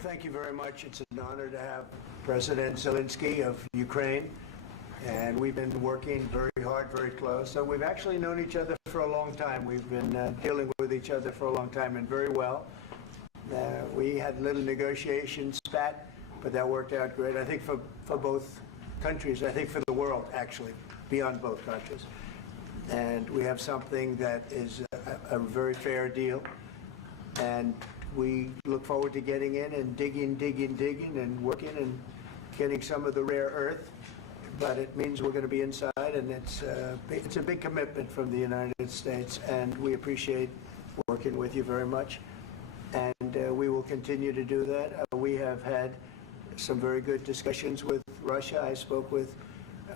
thank you very much. It's an honor to have President Zelensky of Ukraine, and we've been working very hard, very close. So we've actually known each other for a long time. We've been dealing with each other for a long time, and very well. We had a little negotiation spat, but that worked out great. I think for both countries, I think for the world, actually, beyond both countries. And we have something that is a very fair deal. And we look forward to getting in and digging and working and getting some of the rare earth. But it means we're going to be inside, and it's a big commitment from the United States, and we appreciate working with you very much. And we will continue to do that. We have had some very good discussions with Russia. I spoke with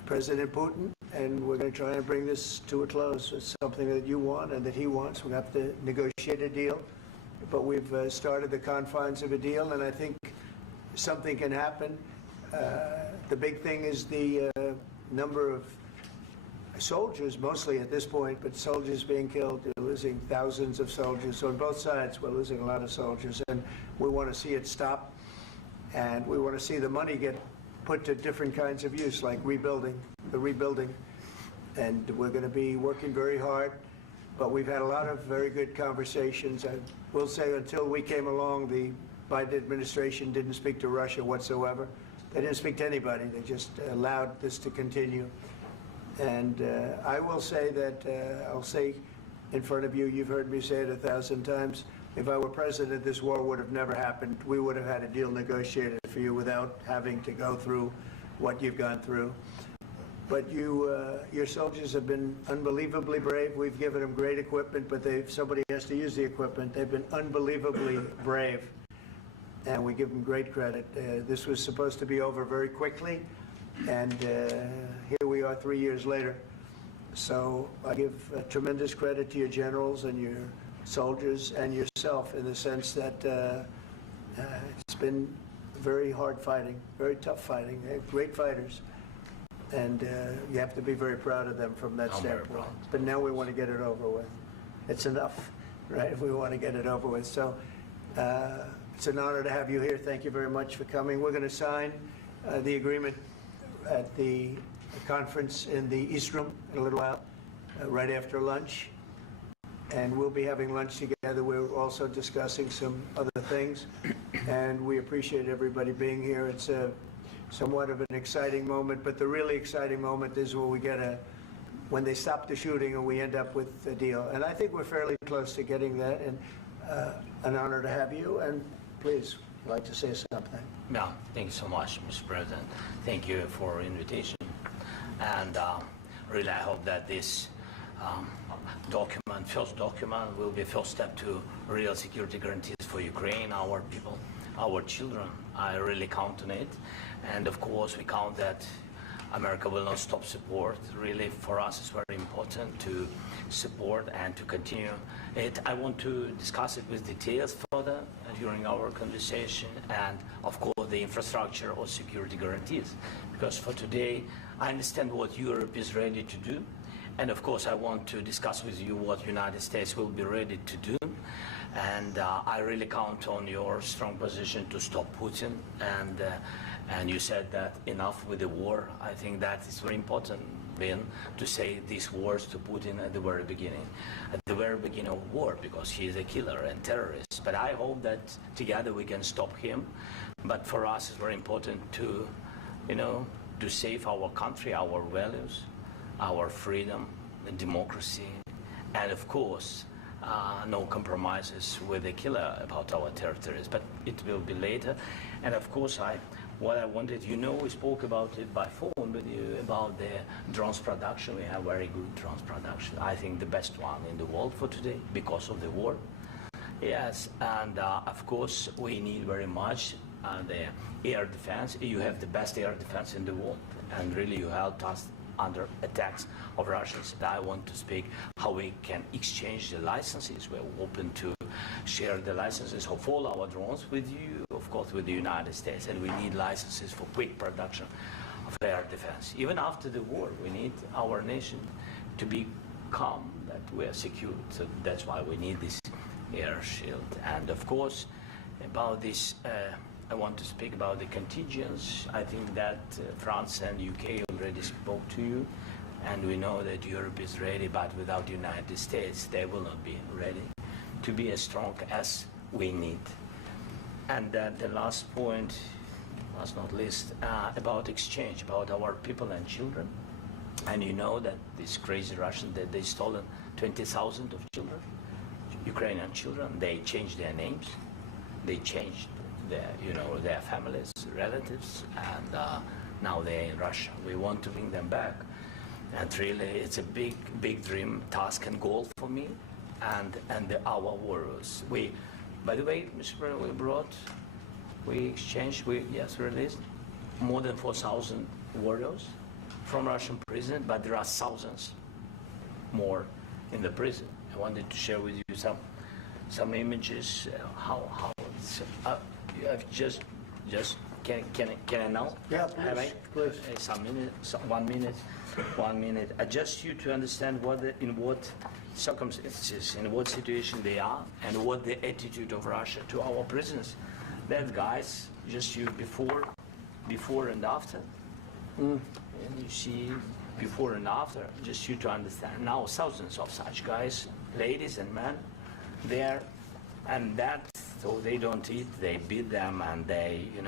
President Putin, and we're going to try and bring this to a close. It's something that you want and that he wants. We have to negotiate a deal. But we've started the confines of a deal, and I think something can happen. The big thing is the number of soldiers, mostly at this point, but soldiers being killed. We're losing thousands of soldiers. So on both sides, we're losing a lot of soldiers, and we want to see it stop. And we want to see the money get put to different kinds of use, like rebuilding. And we're going to be working very hard. But we've had a lot of very good conversations. I will say until we came along, the Biden administration didn't speak to Russia whatsoever. They didn't speak to anybody. They just allowed this to continue. And I will say that, I'll say in front of you, you've heard me say it 1,000 times, if I were president, this war would have never happened. We would have had a deal negotiated for you without having to go through what you've gone through. But your soldiers have been unbelievably brave. We've given them great equipment, but somebody has to use the equipment. They've been unbelievably brave, and we give them great credit. This was supposed to be over very quickly, and here we are 3 years later. So I give tremendous credit to your generals and your soldiers and yourself in the sense that it's been very hard fighting, very tough fighting. They're great fighters. And you have to be very proud of them from that standpoint. But now we want to get it over with. It's enough, right? We want to get it over with. So it's an honor to have you here. Thank you very much for coming. We're going to sign the agreement at the conference in the East Room in a little while, right after lunch. And we'll be having lunch together. We're also discussing some other things. And we appreciate everybody being here. It's somewhat of an exciting moment, but the really exciting moment is when they stop the shooting and we end up with a deal. And I think we're fairly close to getting that, and an honor to have you. And please, I'd like to say something. Yeah, thank you so much, Mr. President. Thank you for invitation. And really, I hope that this first document, will be a first step to real security guarantees for Ukraine, our people, our children. I really count on it. And of course, we count that America will not stop support. Really, for us, it's very important to support and to continue it. I want to discuss it with details further during our conversation, and of course, the infrastructure or security guarantees. Because for today, I understand what Europe is ready to do. And of course, I want to discuss with you what United States will be ready to do. And I really count on your strong position to stop Putin. And you said that enough with the war. I think that is very important, Ben, to say these words to Putin at the very beginning of war, because he is a killer and terrorist. But I hope that together we can stop him. But for us, it's very important to, to save our country, our values, our freedom, and democracy, and of course, no compromises with the killer about our territories, but it will be later. And of course, what I wanted, we spoke about it by phone with you, about the drones production. We have very good drones production. I think the best one in the world for today, because of the war. Yes, and of course, we need very much the air defense. You have the best air defense in the world, and really you helped us under attacks of Russians. I want to speak how we can exchange the licenses. We're open to share the licenses of all our drones with you, of course, with the United States. And we need licenses for quick production of air defense. Even after the war, we need our nation to be calm, that we are secure. So that's why we need this air shield. And of course, about this I want to speak about the contingents. I think that France and UK already spoke to you, and we know that Europe is ready, but without the United States, they will not be ready to be as strong as we need. And then the last point, last not least, about exchange, about our people and children. And you know that these crazy Russians, that they stolen 20,000 of children, Ukrainian children. They changed their names, they changed their, their families, relatives, and now they're in Russia. We want to bring them back, and really, it's a big dream, task, and goal for me, and our warriors. By the way, Mr. President, we exchanged, released more than 4,000 warriors from Russian prison, but there are thousands more in the prison. I wanted to share with you some images. How it's, you have just can I now? Yeah, Have I? please. Some minute, 1 minute, 1 minute. Just you to understand in what circumstances, in what situation they are, and what the attitude of Russia to our prisoners. That guys, just you before and after. And you see before and after, just you to understand. Now thousands of such guys, ladies and men, there, and that, so they don't eat, they beat them, and they, they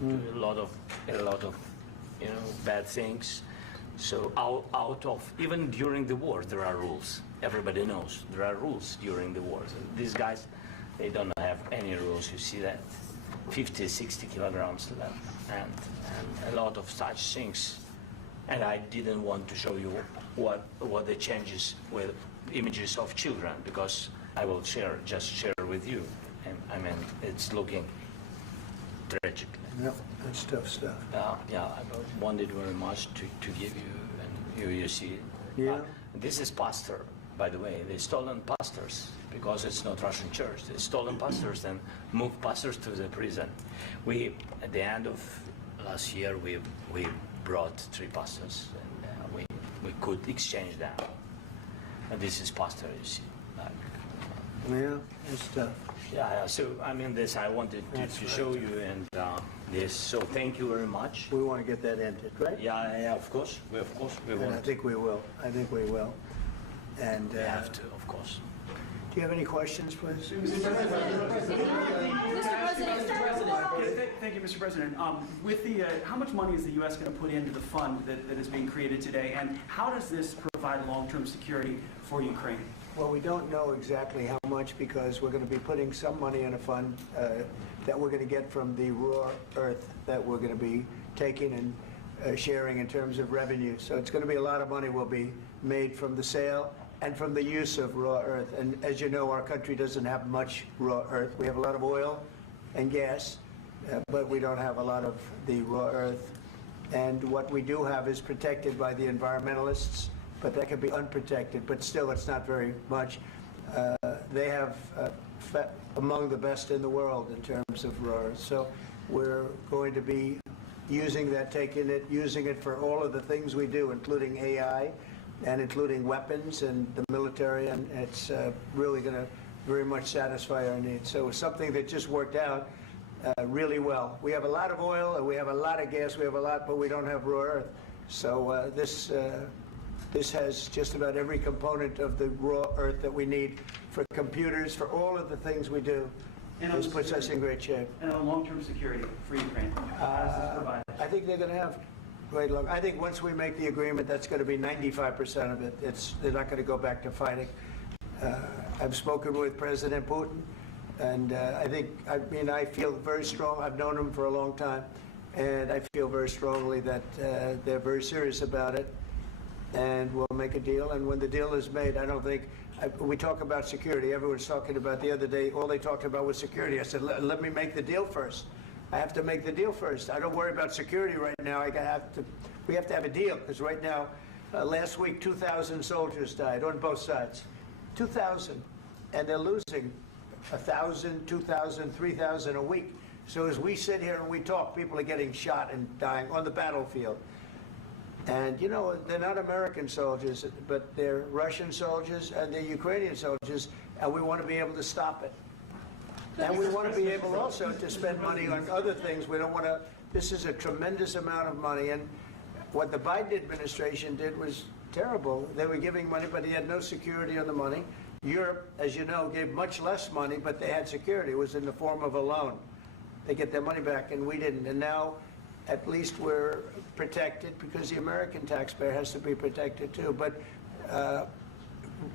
do a lot of, bad things. So out of, even during the war, there are rules. Everybody knows there are rules during the war. So these guys, they don't have any rules. You see that 50, 60 kilograms left, and a lot of such things. And I didn't want to show you what the changes with images of children, because I will just share with you. And I mean, it's looking tragic. Yeah, that's tough stuff. Yeah, I wanted very much to give you, and you see. Yeah. This is pastor, by the way. They stolen pastors, because it's not Russian church. They stolen pastors and moved pastors to the prison. At the end of last year, we brought 3 pastors, and we could exchange them. And this is pastor, you see. Yeah, it's tough. Yeah. So I mean, this I wanted to show you, and this. So thank you very much. We want to get that ended, right? Yeah. Of course, we And want. I think we will. And We have to, of course. do you have any questions, please? Thank you, Mr. President. With the, how much money is the U.S. going to put into the fund that is being created today, and how does this provide long-term security for Ukraine? Well, we don't know exactly how much, because we're going to be putting some money in a fund that we're going to get from the raw earth that we're going to be taking and sharing in terms of revenue. So it's going to be a lot of money will be made from the sale and from the use of raw earth. And as you know, our country doesn't have much raw earth. We have a lot of oil and gas, but we don't have a lot of the raw earth. And what we do have is protected by the environmentalists, but that can be unprotected, but still it's not very much. They have among the best in the world in terms of raw earth. So we're going to be using that, using it for all of the things we do, including AI and including weapons and the military, and it's really going to very much satisfy our needs. So it's something that just worked out really well. We have a lot of oil and we have a lot of gas, but we don't have raw earth. So this has just about every component of the raw earth that we need for computers, for all of the things we do. This puts us in great shape. And on long-term security for Ukraine, how does this provide? I think they're going to have great luck. I think once we make the agreement, that's going to be 95% of it. They're not going to go back to fighting. I've spoken with President Putin, and I feel very strong. I've known him for a long time, and I feel very strongly that they're very serious about it, and we'll make a deal. And when the deal is made, I don't think, we talk about security. Everyone's talking about the other day, all they talked about was security. I said, let me make the deal first. I have to make the deal first. I don't worry about security right now. We have to have a deal, because right now, last week, 2,000 soldiers died on both sides. 2,000. And they're losing 1,000, 2,000, 3,000 a week. So as we sit here and we talk, people are getting shot and dying on the battlefield. And, they're not American soldiers, but they're Russian soldiers and they're Ukrainian soldiers, and we want to be able to stop it. And we want to be able also to spend money on other things. We don't want to, this is a tremendous amount of money. And what the Biden administration did was terrible. They were giving money, but he had no security on the money. Europe, as you know, gave much less money, but they had security. It was in the form of a loan. They get their money back, and we didn't. And now, at least we're protected because the American taxpayer has to be protected too. But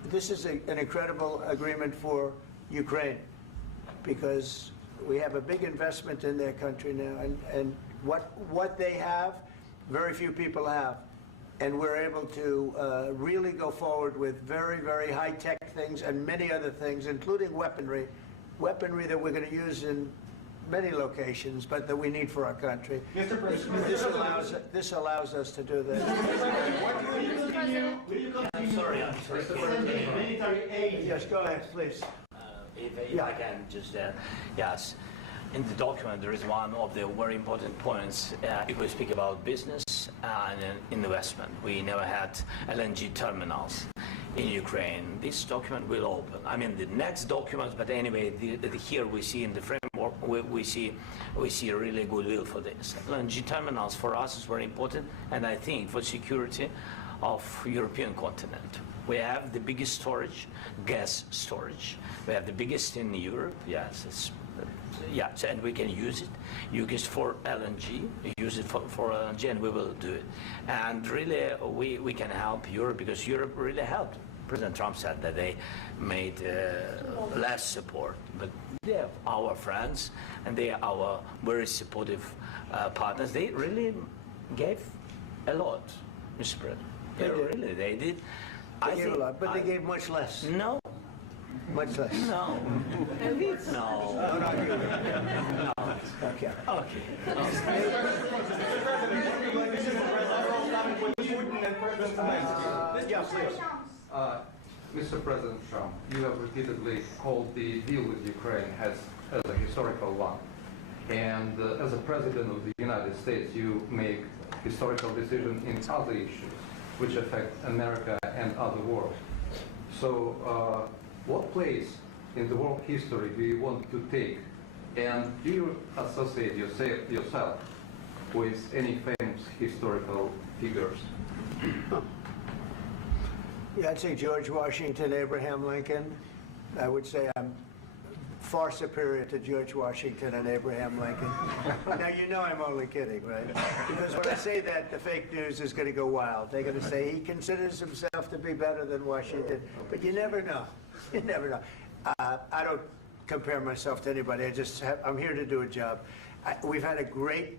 this is an incredible agreement for Ukraine because we have a big investment in their country now, and what they have, very few people have. And we're able to really go forward with very, very high-tech things and many other things, including weaponry that we're going to use in many locations, but that we need for our country. Mr. President, This allows us to do that. will you continue Sorry. sending military aid? Yes, go ahead, please. If I can just, yes. In the document, there is one of the very important points. If we speak about business and investment, we never had LNG terminals in Ukraine. This document will open. I mean, the next document, but anyway, here we see in the framework, we see really goodwill for this. LNG terminals for us is very important, and I think for security of European continent. We have the biggest storage, gas storage. We have the biggest in Europe. Yes, yes, and we can use it. Use it for LNG. Use it for LNG, and we will do it. And really, we can help Europe because Europe really helped. President Trump said that they made less support, but they are our friends and they are our very supportive partners. They really gave a lot, Mr. President. They did. They gave a lot, but they gave much less. No. Much less. No. No. No, not you. No. Okay. Okay. Mr. President Trump, you have repeatedly called the deal with Ukraine as a historical one. And as a President of the United States, you make historical decisions in other issues which affect America and other world. So what place in the world history do you want to take? And do you associate yourself with any famous historical figures? Yeah, I'd say George Washington, Abraham Lincoln. I would say I'm far superior to George Washington and Abraham Lincoln. Now, you know I'm only kidding, right? Because when I say that, the fake news is going to go wild. They're going to say he considers himself to be better than Washington. But you never know. You never know. I don't compare myself to anybody. I'm here to do a job. We've had a great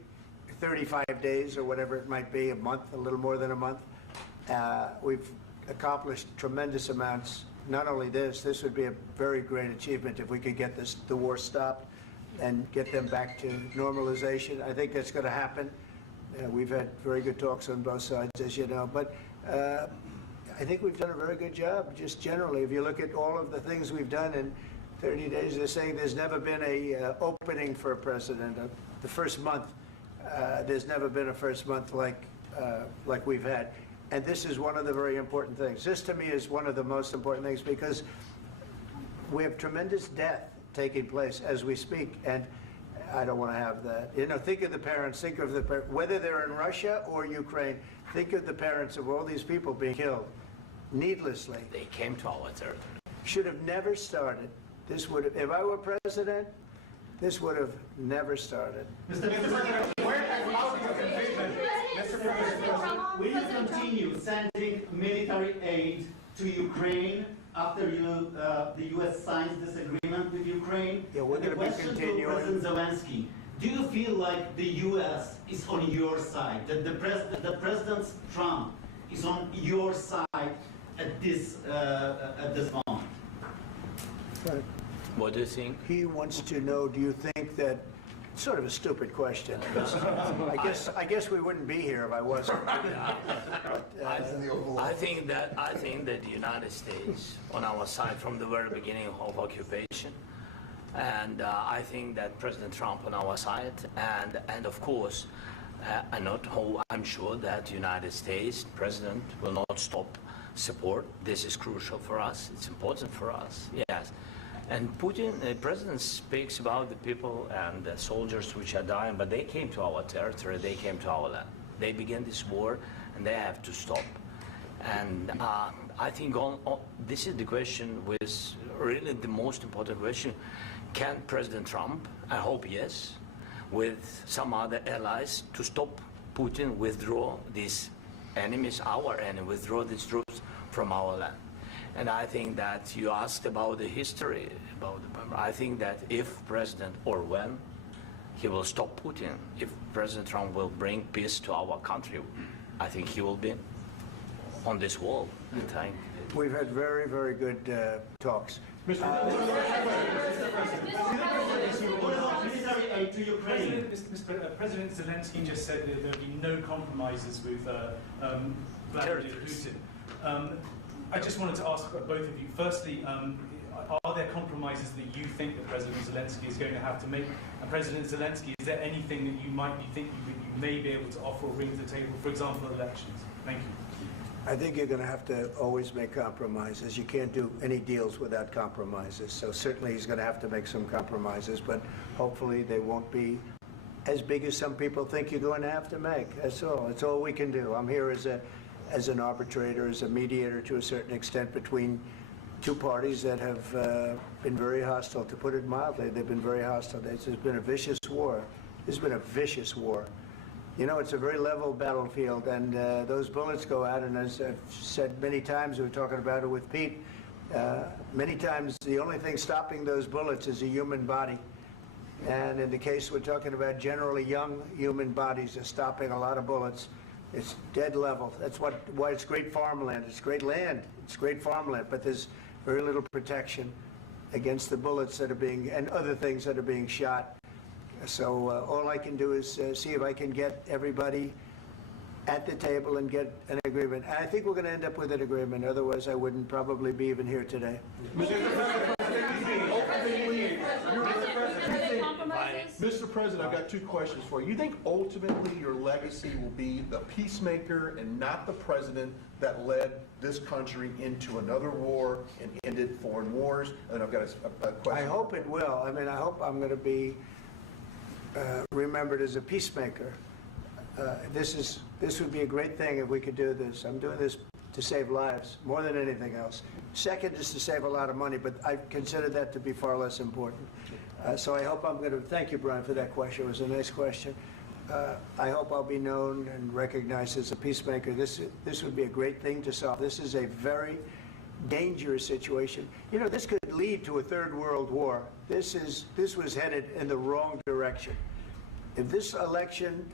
35 days or whatever it might be, a month, a little more than a month. We've accomplished tremendous amounts. Not only this would be a very great achievement if we could get the war stopped and get them back to normalization. I think that's going to happen. We've had very good talks on both sides, as you know. But I think we've done a very good job, just generally. If you look at all of the things we've done in 30 days, they're saying there's never been a opening for a president. The first month, there's never been a first month like we've had. And this is one of the very important things. This, to me, is one of the most important things because we have tremendous death taking place as we speak, and I don't want to have that. You know, think of the parents, whether they're in Russia or Ukraine, think of the parents of all these people being killed needlessly. They came to our territory. Should have never started. This would have, if I were president, this would have never started. Mr. President, where has out your conviction? Mr. President, will you continue sending military aid to Ukraine after the U.S. signs this agreement with Ukraine? Yeah, we're going to be continuing. To President Zelensky, do you feel like the U.S. is on your side, that the President Trump is on your side at this moment? But What do you think? he wants to know, do you think that, sort of a stupid question. I guess we wouldn't be here if I wasn't. I think that the United States on our side from the very beginning of occupation, and I think that President Trump on our side, and of course, I'm sure that the United States President will not stop support. This is crucial for us. It's important for us. Yes. And Putin, the president speaks about the people and the soldiers which are dying, but they came to our territory, they came to our land. They began this war, and they have to stop. And I think this is the question, with really the most important question. Can President Trump, I hope yes, with some other allies, to stop Putin, withdraw these enemies, our enemy, withdraw these troops from our land? And I think that you asked about the history, I think that if President, or when, he will stop Putin, if President Trump will bring peace to our country, I think he will be on this wall. I think. We've had very, very good talks. What about military aid to Ukraine? President Zelensky just said that there would be no compromises with Vladimir Putin. I just wanted to ask both of you, firstly, are there compromises that you think that President Zelensky is going to have to make? And President Zelensky, is there anything that you might be thinking that you may be able to offer or bring to the table, for example, elections? Thank you. I think you're going to have to always make compromises. You can't do any deals without compromises. So certainly he's going to have to make some compromises, but hopefully they won't be as big as some people think you're going to have to make. That's all. That's all we can do. I'm here as an arbitrator, as a mediator to a certain extent between two parties that have been very hostile. To put it mildly, they've been very hostile. There's been a vicious war. There's been a vicious war. You know, it's a very level battlefield, and those bullets go out, and as I've said many times, we were talking about it with Pete, many times the only thing stopping those bullets is a human body. And in the case we're talking about, generally young human bodies are stopping a lot of bullets. It's dead level. That's why it's great farmland. It's great land. It's great farmland, but there's very little protection against the bullets that are being, and other things that are being shot. So all I can do is see if I can get everybody at the table and get an agreement. And I think we're going to end up with an agreement. Otherwise, I wouldn't probably be even here today. Mr. President, I've got two questions for you. You think ultimately your legacy will be the peacemaker and not the president that led this country into another war and ended foreign wars? And I've got a question. I hope it will. I mean, I hope I'm going to be remembered as a peacemaker. This would be a great thing if we could do this. I'm doing this to save lives more than anything else. Second is to save a lot of money, but I consider that to be far less important. So I hope I'm going to, thank you, Brian, for that question. It was a nice question. I hope I'll be known and recognized as a peacemaker. This would be a great thing to solve. This is a very dangerous situation. You know, this could lead to a third world war. This was headed in the wrong direction. If this election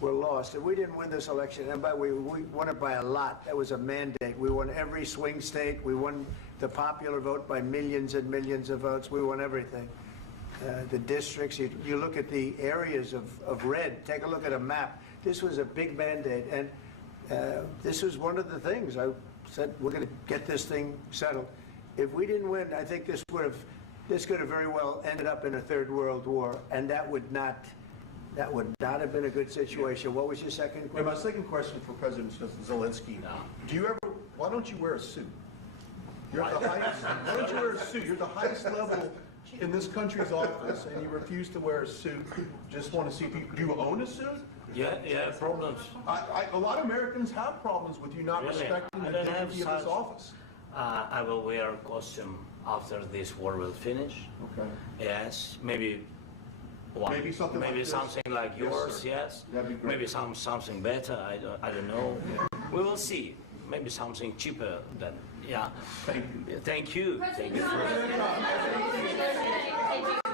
were lost, if we didn't win this election, and by the way, we won it by a lot. That was a mandate. We won every swing state. We won the popular vote by millions and millions of votes. We won everything. The districts, you look at the areas of red, take a look at a map. This was a big mandate, and this was one of the things. I said, we're going to get this thing settled. If we didn't win, I think this could have very well ended up in a third world war, and that would not have been a good situation. What was your second And question? my second question for President Zelensky, why don't you wear a suit? You're at the highest, why don't you wear a suit? You're at the highest level in this country's office, and you refuse to wear a suit. Just want to see if do you own a suit? Yeah, problems. A lot of Americans have problems with you not Really? respecting I the don't have dignity of this such- office. I will wear a costume after this war will finish. Okay. Yes, maybe one. Maybe something like this? something like Yes, yours. sir. Yes. That'd be great. Maybe something better. I don't know. We will see. Maybe something cheaper than. Yeah. Thank you. Thank you. President Thank you. Trump.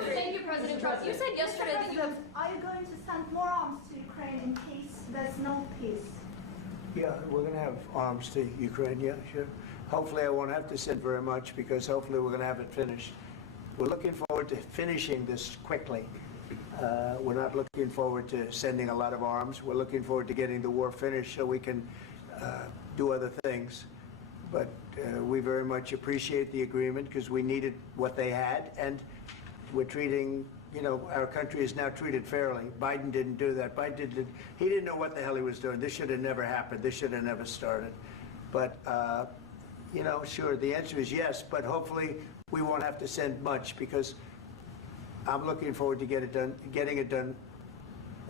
Thank you, President Trump. You said yesterday that you have. Are you going to send more arms to Ukraine in case there's no peace? Yeah, we're going to have arms to Ukraine, yeah, sure. Hopefully I won't have to send very much, because hopefully we're going to have it finished. We're looking forward to finishing this quickly. We're not looking forward to sending a lot of arms. We're looking forward to getting the war finished so we can do other things. But we very much appreciate the agreement, because we needed what they had, and we're treating, you know, our country is now treated fairly. Biden didn't do that. He didn't know what the hell he was doing. This should have never happened. This should have never started. But, you know, sure, the answer is yes, but hopefully we won't have to send much, because I'm looking forward to getting it done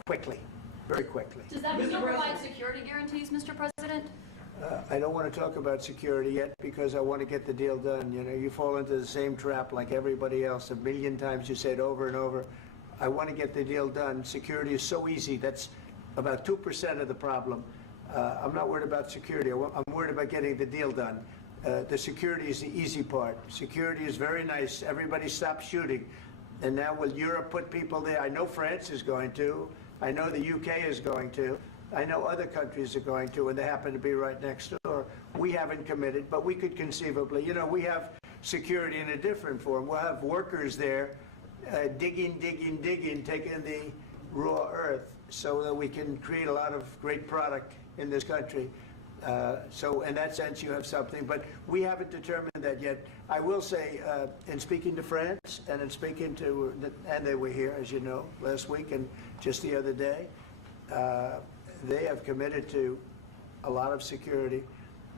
quickly, very quickly. Does that mean you'll provide security guarantees, Mr. President? I don't want to talk about security yet, because I want to get the deal done. You know, you fall into the same trap like everybody else. A million times you say it over and over. I want to get the deal done. Security is so easy. That's about 2% of the problem. I'm not worried about security. I'm worried about getting the deal done. The security is the easy part. Security is very nice. Everybody stopped shooting. And now will Europe put people there? I know France is going to. I know the UK is going to. I know other countries are going to, and they happen to be right next door. We haven't committed, but we could conceivably. You know, we have security in a different form. We'll have workers there digging, taking the raw earth so that we can create a lot of great product in this country. So in that sense, you have something, but we haven't determined that yet. I will say, in speaking to France and in speaking to, and they were here, as you know, last week and just the other day, they have committed to a lot of security.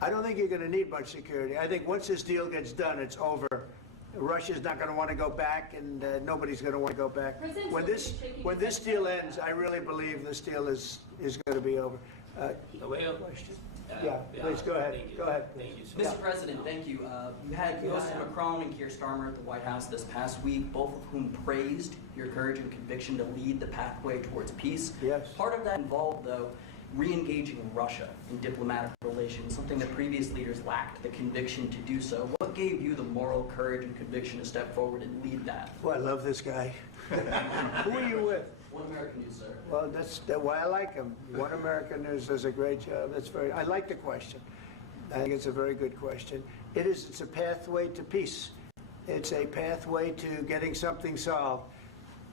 I don't think you're going to need much security. I think once this deal gets done, it's over. Russia's not going to want to go back, and nobody's going to want to go back. When this deal ends, I really believe this deal is going to be over. Yeah, please go ahead. Go ahead. Mr. President, thank you. You had Mr. Macron and Keir Starmer at the White House this past week, both of whom praised your courage and conviction to lead the pathway towards peace. Yes. Part of that involved, though, re-engaging Russia in diplomatic relations, something that previous leaders lacked the conviction to do so. What gave you the moral courage and conviction to step forward and lead that? Well, I love this guy. Who are you with? One American News, sir. Well, that's why I like him. One American News does a great job. I like the question. I think it's a very good question. It's a pathway to peace. It's a pathway to getting something solved.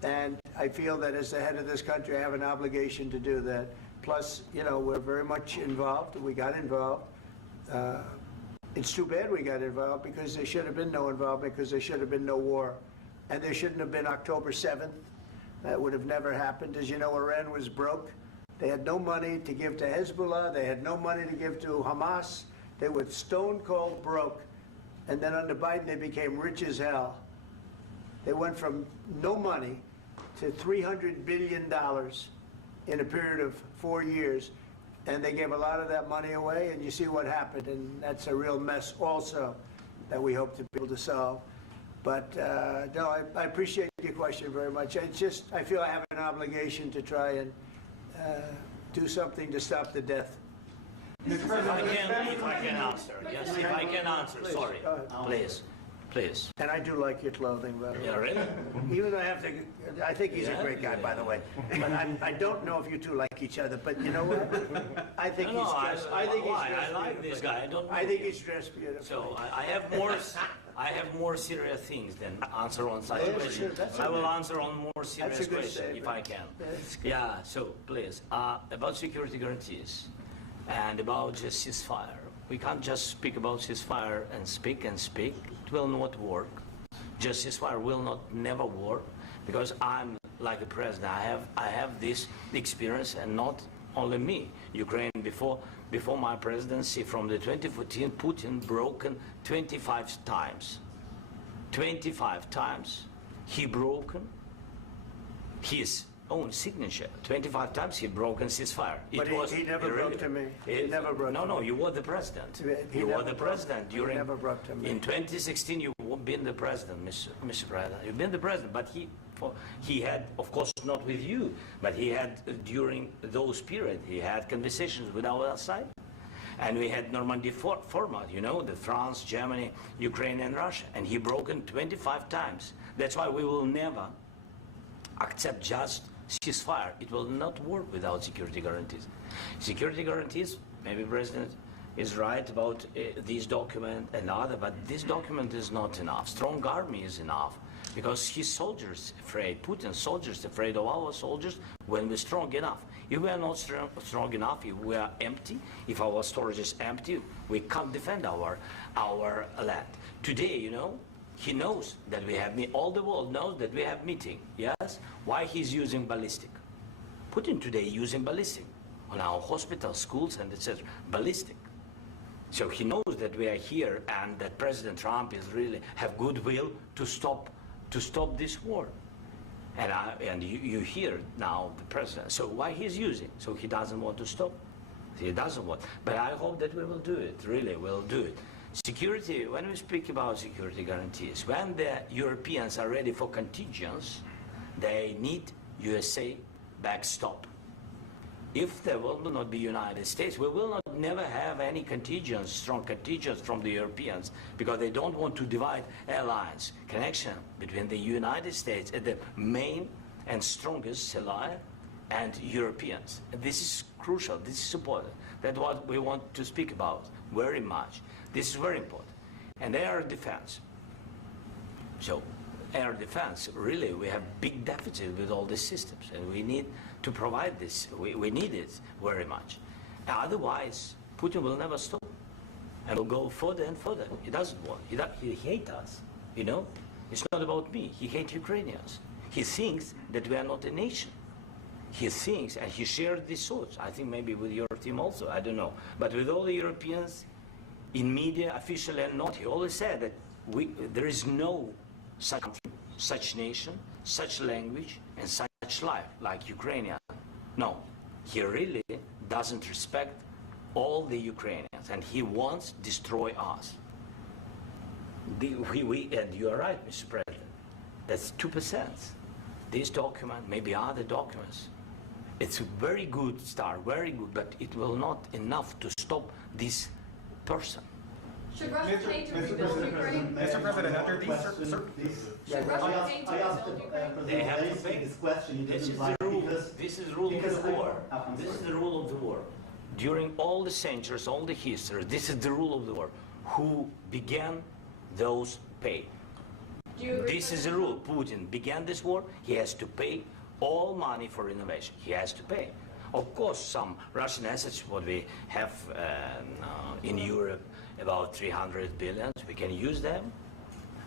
And I feel that as the head of this country, I have an obligation to do that. Plus, you know, we're very much involved. We got involved. It's too bad we got involved, because there should have been no involvement, because there should have been no war. And there shouldn't have been October 7th. That would have never happened. As you know, Iran was broke. They had no money to give to Hezbollah. They had no money to give to Hamas. They were stone cold broke. And then under Biden, they became rich as hell. They went from no money to $300 billion in a period of 4 years. And they gave a lot of that money away, and you see what happened. And that's a real mess also that we hope to be able to solve. But no, I appreciate your question very much. I feel I have an obligation to try and do something to stop the death. If I can answer, yes, if I can answer, Please, sorry, go ahead. please. And I do like your clothing, by the way. Yeah, really? Even though I think he's a great guy, by the way. But I don't know if you two like each other. But you know what? I think he's dressed. I like this guy. I don't know. I think he's dressed beautifully. So I have more serious things than answer on such Yeah, question. sure, that's I will okay. answer on more serious That's a good question if I can. That's good. Yeah. So please, about security guarantees and about just ceasefire. We can't just speak about ceasefire and speak. It will not work. Just ceasefire will never work, because I'm like a president. I have this experience, and not only me. Ukraine before my presidency, from the 2014, Putin broken 25 times. 25 times he broken his own signature. 25 times he broken ceasefire. But he never broke to me. He never broke to me. No, you were the president. He You never were the broke- president he during. never broke to me. In 2016, you've been the president, Mr. President. You've been the president, but he had, of course, not with you, but he had during those periods. He had conversations with our side, and we had Normandy format. You know, the France, Germany, Ukraine, and Russia, and he broken 25 times. That's why we will never accept just ceasefire. It will not work without security guarantees. Security guarantees, maybe President is right about this document and other, but this document is not enough. Strong army is enough, because his soldiers afraid, Putin's soldiers afraid of our soldiers when we're strong enough. If we are not strong enough, if we are empty, if our storage is empty, we can't defend our land. Today, you know, he knows that we have all the world knows that we have meeting. Yes, why he's using ballistic? Putin today using ballistic on our hospitals, schools, and etc. Ballistic. So he knows that we are here and that President Trump is really have goodwill to stop this war. And you hear now the president. So why he's using? So he doesn't want to stop. He doesn't want. But I hope that we will do it. Really, we'll do it. Security. When we speak about security guarantees, when the Europeans are ready for contingents, they need USA backstop. If there will not be United States, we will not never have any contingents, strong contingents from the Europeans, because they don't want to divide alliance, connection between the United States and the main and strongest ally and Europeans. And this is crucial, this is important. That's what we want to speak about very much. This is very important. And air defense. So air defense, really, we have big deficit with all these systems, and we need to provide this. We need it very much. Otherwise, Putin will never stop, and will go further and further. He doesn't want. He hates us. You know, it's not about me. He hates Ukrainians. He thinks that we are not a nation. He thinks, and he shared these thoughts. I think maybe with your team also. I don't know, but with all the Europeans, in media, officially and not, he always said that there is no such country, such nation, such language, and such life like Ukrainian. No, he really doesn't respect all the Ukrainians, and he wants to destroy us. And you are right, Mr. President. That's 2%. This document, maybe other documents, it's a very good start, very good, but it will not enough to stop this person. Should Russia pay to rebuild Ukraine? Mr. President, under these Should Russia pay to rebuild Ukraine? They have to pay. This question you This is didn't the like rule. because This is the rule of because the war. I'm This is sorry. the rule of the war. During all the centuries, all the history, this is the rule of the war. Who began, those pay. Do you agree, This is the President rule. Putin began this war. He has to pay all money for innovation. He has to pay. Of course, some Russian assets, what we have in Europe, about 300 billion, we can use them.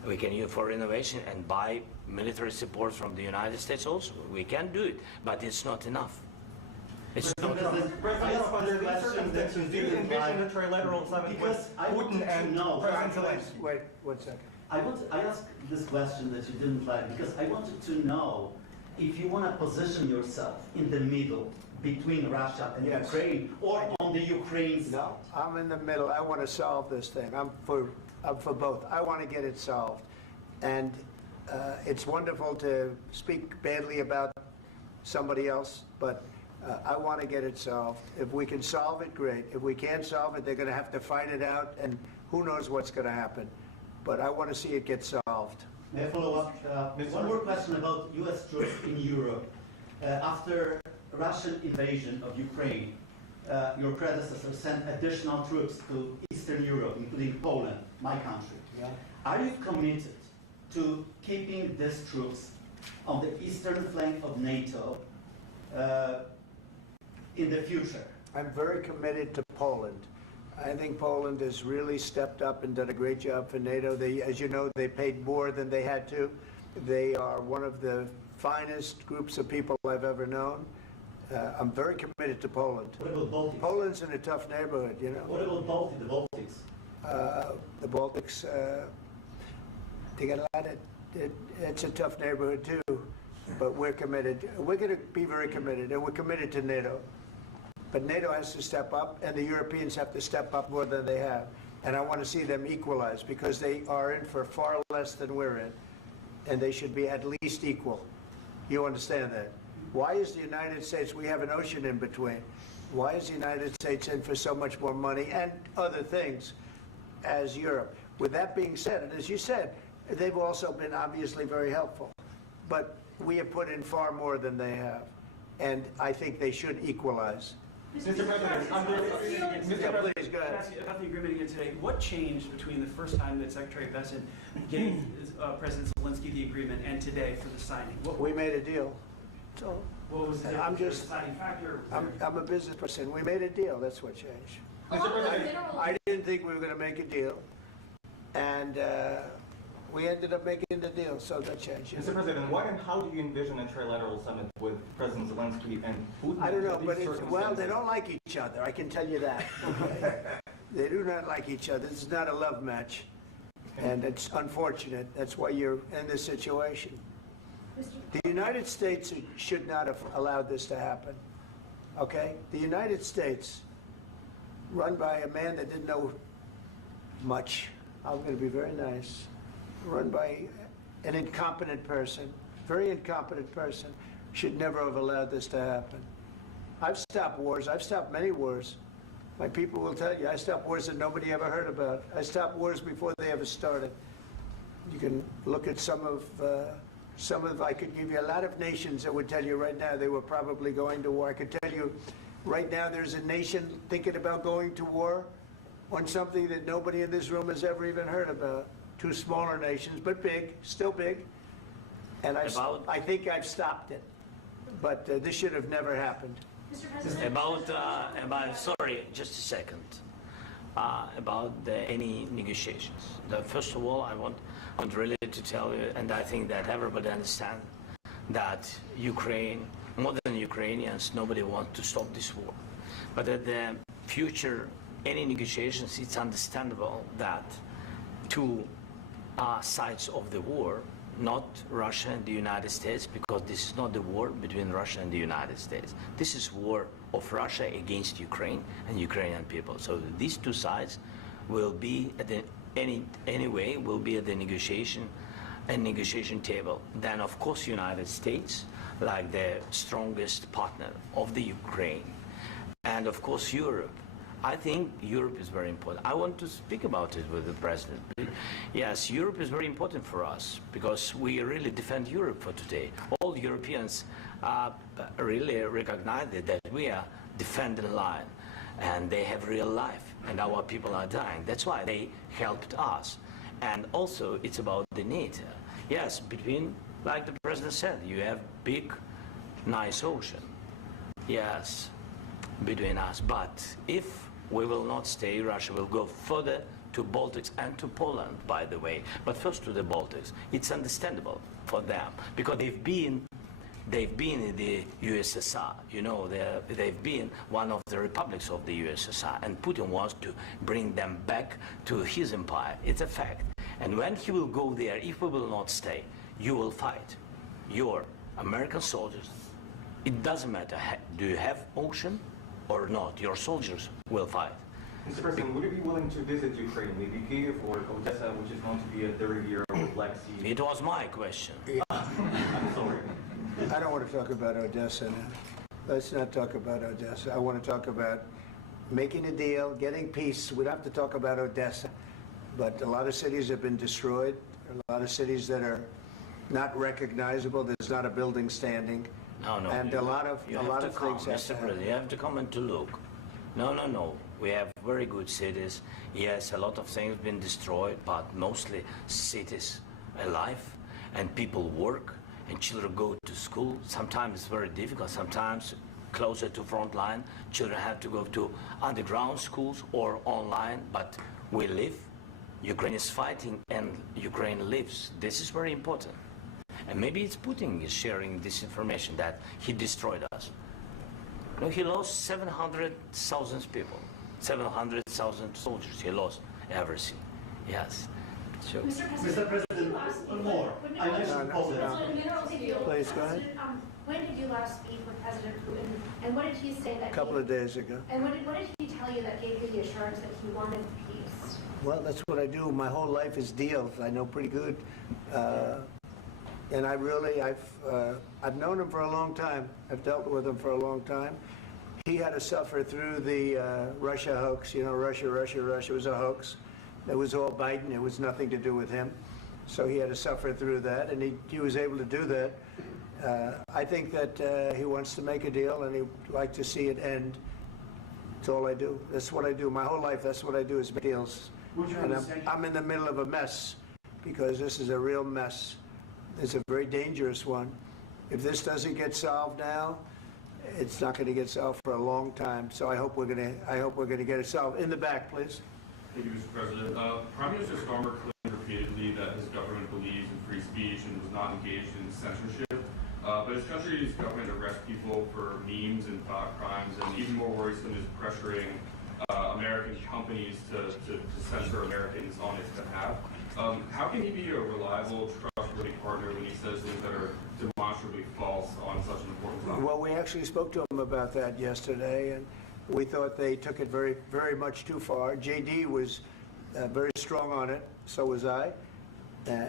We can use for innovation and buy military support from the United States also. We can do it, but it's not enough. It's not enough. President, under these circumstances, do you envision a trilateral summit Because I wanted to know. Wait 1 second. I asked this question that you didn't like because I wanted to know if you want to position yourself in the middle between Russia and Yes. Ukraine or on the Ukraine side. No, I'm in the middle. I want to solve this thing. I'm for both. I want to get it solved. And it's wonderful to speak badly about somebody else, but I want to get it solved. If we can solve it, great. If we can't solve it, they're going to have to fight it out, and who knows what's going to happen. But I want to see it get solved. May I follow up? One more question about U.S. troops in Europe. After Russian invasion of Ukraine, your predecessor sent additional troops to Eastern Europe, including Poland, my country. Yeah. Are you committed to keeping these troops on the eastern flank of NATO in the future? I'm very committed to Poland. I think Poland has really stepped up and done a great job for NATO. They, as you know, they paid more than they had to. They are one of the finest groups of people I've ever known. I'm very committed to Poland. What about Baltics? Poland's in a tough neighborhood, you know. What about the Baltics? The Baltics, they got a lot of, it's a tough neighborhood too, but we're committed. We're going to be very committed, and we're committed to NATO. But NATO has to step up, and the Europeans have to step up more than they have. And I want to see them equalize, because they are in for far less than we're in, and they should be at least equal. You understand that? Why is the United States, we have an ocean in between, why is the United States in for so much more money and other things as Europe? With that being said, and as you said, they've also been obviously very helpful. But we have put in far more than they have, and I think they should equalize. Mr. President, Yeah, please, go ahead. About the agreement again today, what changed between the first time that Secretary Bessent gave President Zelensky the agreement and today for the signing? We made a deal. So What was the I'm just- deciding factor? I'm a business person. We made a deal. That's what changed. Along with the mineral, I didn't think we were going to make a deal, and we ended up making the deal, so that changed. Mr. President, what and how do you envision a trilateral summit with President Zelensky and Putin? I don't know, under but these well, they circumstances? don't like each other. I can tell you that. They do not like each other. This is not a love match. And it's unfortunate. That's why you're in this situation. The United States should not have allowed this to happen. Okay? The United States, run by a man that didn't know much, I'm going to be very nice, run by an incompetent person, very incompetent person, should never have allowed this to happen. I've stopped wars. I've stopped many wars. My people will tell you, I stopped wars that nobody ever heard about. I stopped wars before they ever started. You can look at some of, I could give you a lot of nations that would tell you right now they were probably going to war. I could tell you right now there's a nation thinking about going to war on something that nobody in this room has ever even heard about. Two smaller nations, but big, still big. And I think I've stopped it. But this should have never happened. Mr. President. Sorry, just a second. About any negotiations. First of all, I want really to tell you, and I think that everybody understands that Ukraine, more than Ukrainians, nobody wants to stop this war. But at the future, any negotiations, it's understandable that two sides of the war, not Russia and the United States, because this is not the war between Russia and the United States. This is war of Russia against Ukraine and Ukrainian people. So these two sides will be at the will be at the negotiation table. Then of course United States, like the strongest partner of the Ukraine, and of course Europe. I think Europe is very important. I want to speak about it with the President. Yes, Europe is very important for us because we really defend Europe for today. All Europeans really recognize that we are defending line and they have real life and our people are dying. That's why they helped us. And also it's about the NATO. Yes, between, like the President said, you have big, nice ocean. Yes, between us. But if we will not stay, Russia will go further to Baltics and to Poland, by the way. But first to the Baltics. It's understandable for them because they've been in the USSR. You know, they've been one of the republics of the USSR, and Putin wants to bring them back to his empire. It's a fact. And when he will go there, if we will not stay, you will fight. Your American soldiers, it doesn't matter, do you have ocean or not, your soldiers will fight. Mr. President, would you be willing to visit Ukraine, maybe Kyiv or Odessa, which is going to be at the riviera or Black Sea? It was my question. I'm sorry. I don't want to talk about Odessa now. Let's not talk about Odessa. I want to talk about making a deal, getting peace. We don't have to talk about Odessa, but a lot of cities have been destroyed. A lot of cities that are not recognizable. There's not a building standing. No. And a lot of things have to Mr. President, you have to come and to look. No. We have very good cities. Yes, a lot of things have been destroyed, but mostly cities alive and people work and children go to school. Sometimes it's very difficult. Sometimes closer to front line, children have to go to underground schools or online, but we live. Ukraine is fighting and Ukraine lives. This is very important. And maybe it's Putin is sharing this information that he destroyed us. No, he lost 700,000 people, 700,000 soldiers. He lost everything. Yes. So. Mr. President, one more. I mentioned Poland. Please, go ahead. When did you last speak with President Putin, and what did he say that? A couple of days ago. And what did he tell you that gave you the assurance that he wanted peace? Well, that's what I do. My whole life is deals. I know pretty good. And I've known him for a long time. I've dealt with him for a long time. He had to suffer through the Russia hoax. You know, Russia was a hoax. It was all Biden. It was nothing to do with him. So he had to suffer through that, and he was able to do that. I think that he wants to make a deal, and he'd like to see it end. That's all I do. That's what I do. My whole life, that's what I do is make deals. And I'm in the middle of a mess because this is a real mess. It's a very dangerous one. If this doesn't get solved now, it's not going to get solved for a long time. So I hope we're going to get it solved. In the back, please. Thank you, Mr. President. Prime Minister Starmer claimed repeatedly that his government believes in free speech and was not engaged in censorship. But his country's government arrests people for memes and thought crimes, and even more worrisome is pressuring American companies to censor Americans on its behalf. How can he be a reliable, trustworthy partner when he says things that are demonstrably false on such an important topic? Well, we actually spoke to him about that yesterday, and we thought they took it very, very much too far. JD was very strong on it. So was I.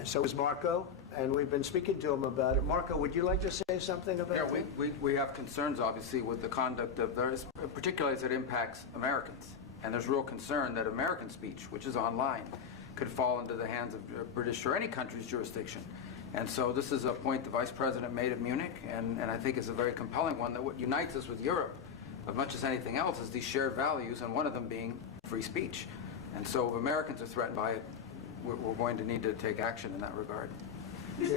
So was Marco. And we've been speaking to him about it. Marco, would you like to say something about that? We have concerns, obviously, with the conduct of those, particularly as it impacts Americans. And there's real concern that American speech, which is online, could fall into the hands of British or any country's jurisdiction. And so this is a point the Vice President made at Munich, and I think it's a very compelling one, that what unites us with Europe, as much as anything else, is these shared values, and one of them being free speech. And so if Americans are threatened by it, we're going to need to take action in that regard. It's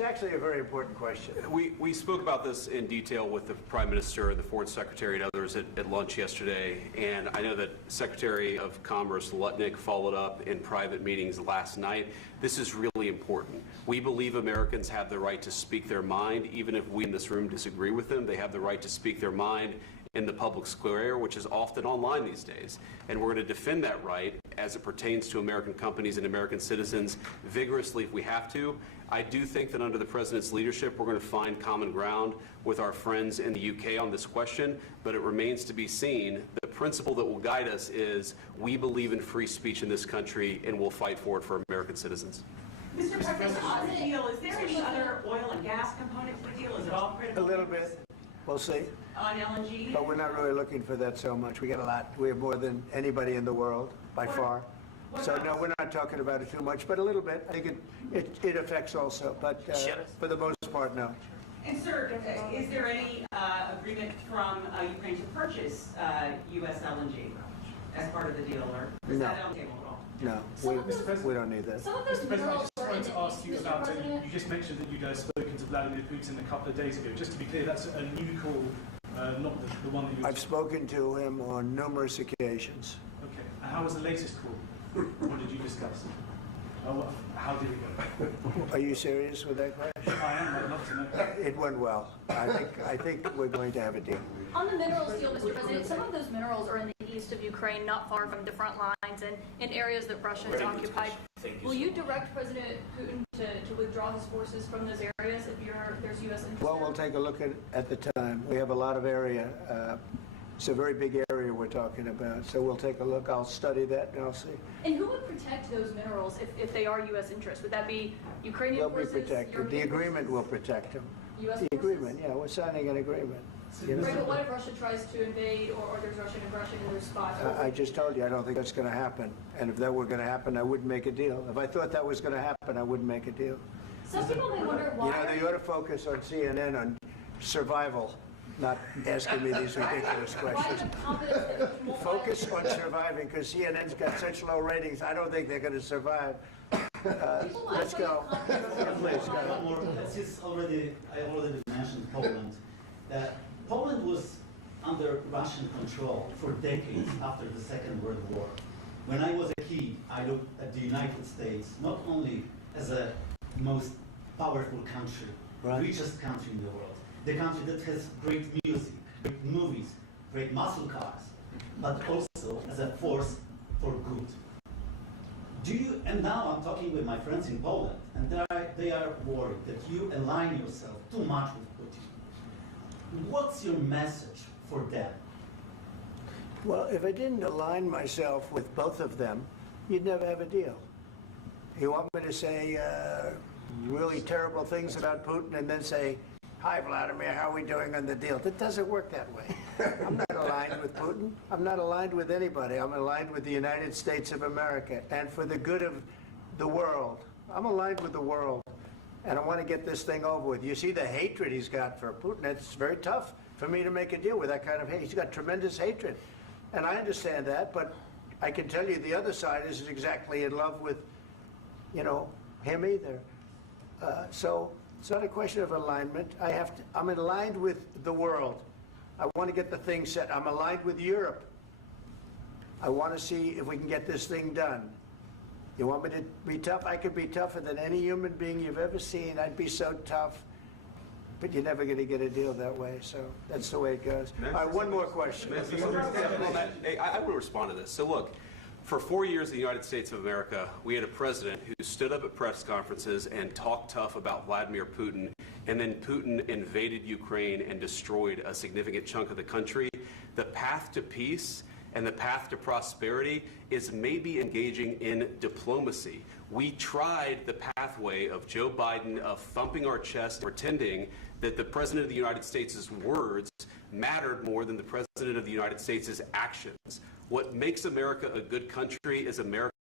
actually a very important question. We spoke about this in detail with the Prime Minister, the Foreign Secretary, and others at lunch yesterday, and I know that Secretary of Commerce Lutnick followed up in private meetings last night. This is really important. We believe Americans have the right to speak their mind, even if we in this room disagree with them. They have the right to speak their mind in the public square, which is often online these days. And we're going to defend that right as it pertains to American companies and American citizens vigorously if we have to. I do think that under the President's leadership, we're going to find common ground with our friends in the UK on this question, but it remains to be seen. The principle that will guide us is we believe in free speech in this country, and we'll fight for it for American citizens. Mr. President, on the deal, is there any other oil and gas component to the deal? Is it all critical? A little bit. We'll see. On LNG? But we're not really looking for that so much. We got a lot. We have more than anybody in the world, by far. So no, we're not talking about it too much, but a little bit. I think it affects also, but for the most part, no. And sir, is there any agreement from Ukraine to purchase U.S. LNG as part of the deal, or is that on the table at all? No, we don't need that. Some of those Mr. President, I minerals just are in wanted to ask you Mr. about President. you just mentioned that you'd spoken to Vladimir Putin a couple of days ago. Just to be clear, that's a new call, not the one that you... I've spoken to him on numerous occasions. Okay. And how was the latest call? What did you discuss? How did it go? Are you serious with that question? I am. I'd love to know. It went well. I think we're going to have a deal. On the minerals deal, Mr. President, some of those minerals are in the east of Ukraine, not far from the front lines and in areas that Russia has occupied. Will you direct President Putin to withdraw his forces from those areas if there's U.S. interest? Well, we'll take a look at the time. We have a lot of area. It's a very big area we're talking about, so we'll take a look. I'll study that and I'll see. And who would protect those minerals if they are U.S. interests? Would that be Ukrainian They'll forces? be protected. The agreement will protect them. U.S. The agreement, yeah, we're signing an agreement. You know? Right, but what if Russia tries to invade or there's Russian aggression in those spots? I just told you, I don't think that's going to happen. And if that were going to happen, I wouldn't make a deal. If I thought that was going to happen, I wouldn't make a deal. Some people may wonder why. You know, they ought to focus on CNN on survival, not asking me these ridiculous questions. Focus on surviving, because CNN's got such low ratings, I don't think they're going to survive. Let's go. Please, go. I already mentioned Poland. Poland was under Russian control for decades after the Second World War. When I was a kid, I looked at the United States not only as a most powerful country, richest country in the world, the country that has great music, great movies, great muscle cars, but also as a force for good. And now I'm talking with my friends in Poland, and they are worried that you align yourself too much with Putin. What's your message for them? Well, if I didn't align myself with both of them, you'd never have a deal. You want me to say really terrible things about Putin and then say, "Hi, Vladimir, how are we doing on the deal?" That doesn't work that way. I'm not aligned with Putin. I'm not aligned with anybody. I'm aligned with the United States of America and for the good of the world. I'm aligned with the world, and I want to get this thing over with. You see the hatred he's got for Putin. It's very tough for me to make a deal with that kind of hate. He's got tremendous hatred, and I understand that, but I can tell you the other side isn't exactly in love with, him either. So it's not a question of alignment. I'm aligned with the world. I want to get the thing set. I'm aligned with Europe. I want to see if we can get this thing done. You want me to be tough? I could be tougher than any human being you've ever seen. I'd be so tough. but you're never going to get a deal that way. So that's the way it goes. All right, one more question. I will respond to this. So look, for 4 years in the United States of America, we had a president who stood up at press conferences and talked tough about Vladimir Putin, and then Putin invaded Ukraine and destroyed a significant chunk of the country. The path to peace and the path to prosperity is maybe engaging in diplomacy. We tried the pathway of Joe Biden of thumping our chest, pretending that the President of the United States' words mattered more than the President of the United States' actions. What makes America a good country is America